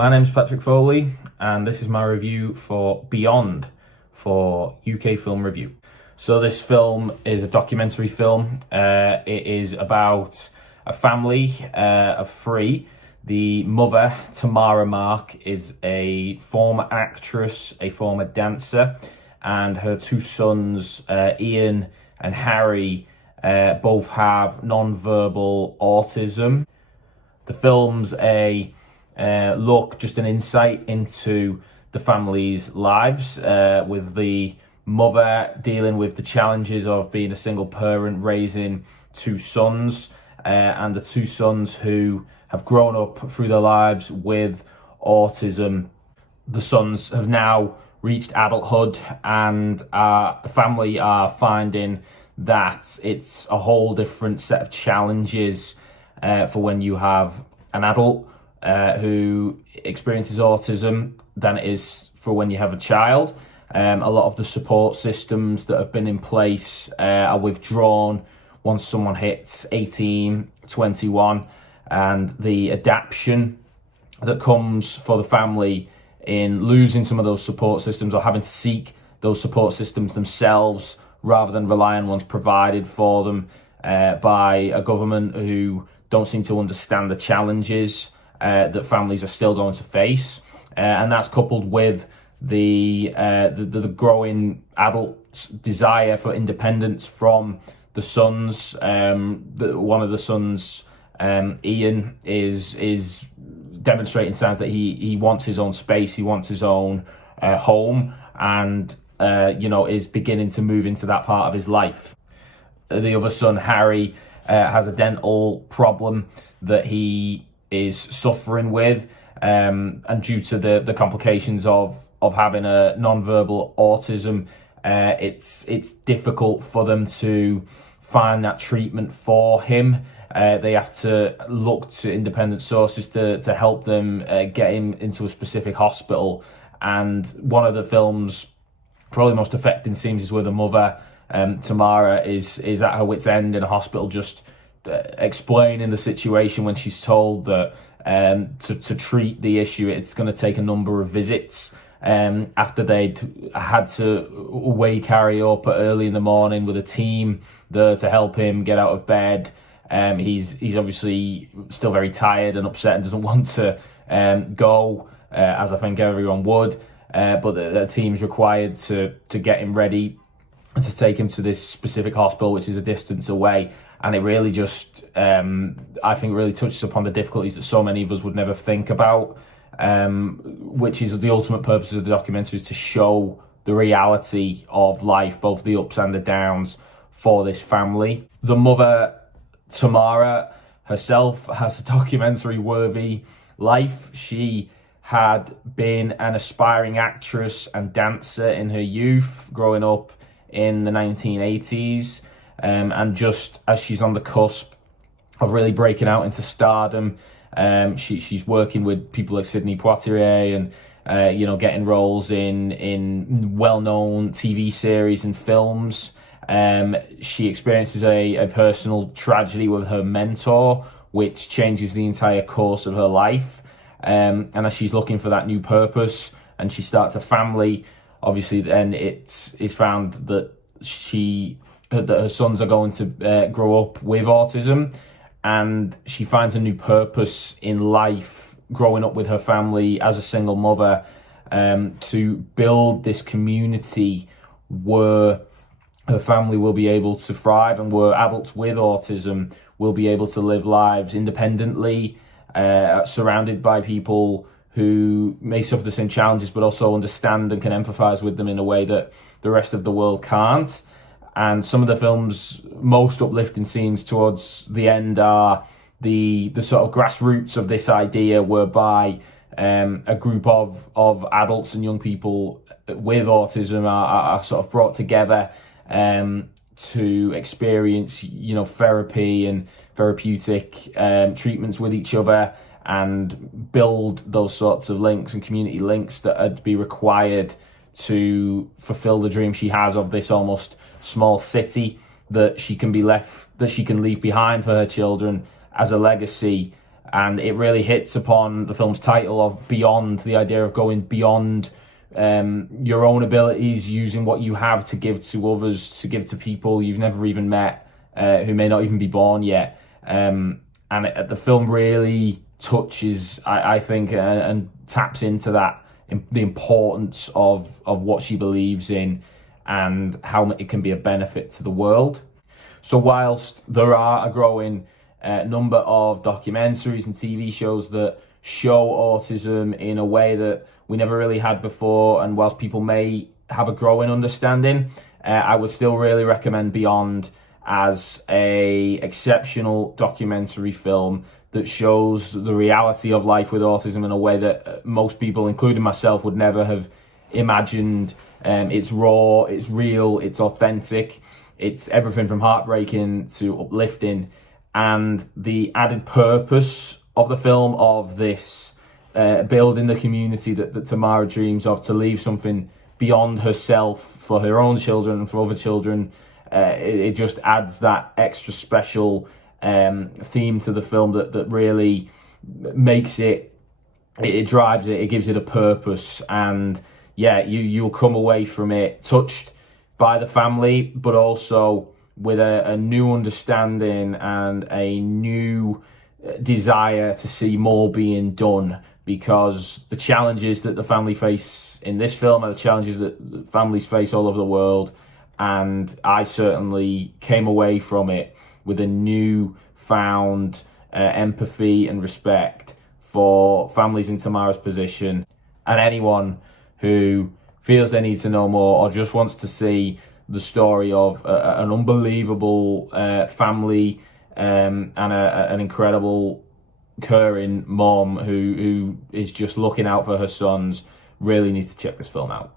My name's Patrick Foley, and this is my review for Beyond for UK Film Review. So this film is a documentary film. It is about a family of three. The mother, Tamara Mark, is a former actress, a former dancer, and her two sons, Ian and Harry, both have non-verbal autism. The film's an insight into the family's lives, with the mother dealing with the challenges of being a single parent, raising two sons, and the two sons who have grown up through their lives with autism. The sons have now reached adulthood, and the family are finding that it's a whole different set of challenges for when you have an adult who experiences autism than it is for when you have a child. A lot of the support systems that have been in place are withdrawn once someone hits 18, 21, and the adaptation that comes for the family in losing some of those support systems or having to seek those support systems themselves rather than rely on ones provided for them by a government who don't seem to understand the challenges that families are still going to face, and that's coupled with the growing adults' desire for independence from the sons. One of the sons, Ian, is demonstrating signs that he wants his own space, he wants his own home, and is beginning to move into that part of his life. The other son, Harry, has a dental problem that he is suffering with, and due to the complications of having a non-verbal autism, it's difficult for them to find that treatment for him. They have to look to independent sources to help them get him into a specific hospital. And one of the film's probably most affecting scenes is where the mother, Tamara, is at her wit's end in a hospital, just explaining the situation when she's told that to treat the issue it's going to take a number of visits. After they'd had to wake Harry up early in the morning with a team there to help him get out of bed. He's obviously still very tired and upset and doesn't want to go, as I think everyone would. But the team's required to get him ready and to take him to this specific hospital, which is a distance away. And it really just, I think, really touches upon the difficulties that so many of us would never think about, which is the ultimate purpose of the documentary, is to show the reality of life, both the ups and the downs for this family. The mother, Tamara, herself has a documentary-worthy life. She had been an aspiring actress and dancer in her youth, growing up in the 1980s. And just as she's on the cusp of really breaking out into stardom, she's working with people like Sidney Poitier and getting roles in well-known TV series and films. She experiences a personal tragedy with her mentor, which changes the entire course of her life. And as she's looking for that new purpose and she starts a family, obviously then it's found that her sons are going to grow up with autism, and she finds a new purpose in life growing up with her family as a single mother, to build this community where her family will be able to thrive and where adults with autism will be able to live lives independently, surrounded by people who may suffer the same challenges but also understand and can empathize with them in a way that the rest of the world can't. And some of the film's most uplifting scenes towards the end are the sort of grassroots of this idea, whereby a group of adults and young people with autism are sort of brought together to experience, therapy and therapeutic treatments with each other, and build those sorts of links and community links that would be required to fulfill the dream she has of this almost small city that she can leave behind for her children as a legacy, And it really hits upon the film's title of beyond, the idea of going beyond your own abilities, using what you have to give to others, to give to people you've never even met, who may not even be born yet. And the film really touches, I think, and taps into that, the importance of what she believes in and how it can be a benefit to the world. So whilst there are a growing number of documentaries and TV shows that show autism in a way that we never really had before, and whilst people may have a growing understanding, I would still really recommend Beyond as a exceptional documentary film that shows the reality of life with autism in a way that most people, including myself, would never have imagined. It's raw, it's real, it's authentic, it's everything from heartbreaking to uplifting. And the added purpose of the film, of this building the community that Tamara dreams of, to leave something beyond herself for her own children and for other children, it just adds that extra special theme to the film that really makes it drives it, it gives it a purpose. And yeah, you'll come away from it touched by the family, but also with a new understanding and a new desire to see more being done, because the challenges that the family face in this film are the challenges that families face all over the world. And I certainly came away from it with a new found empathy and respect for families in Tamara's position, and anyone who feels they need to know more or just wants to see the story of an unbelievable family and an incredible, caring mom who is just looking out for her sons, really needs to check this film out.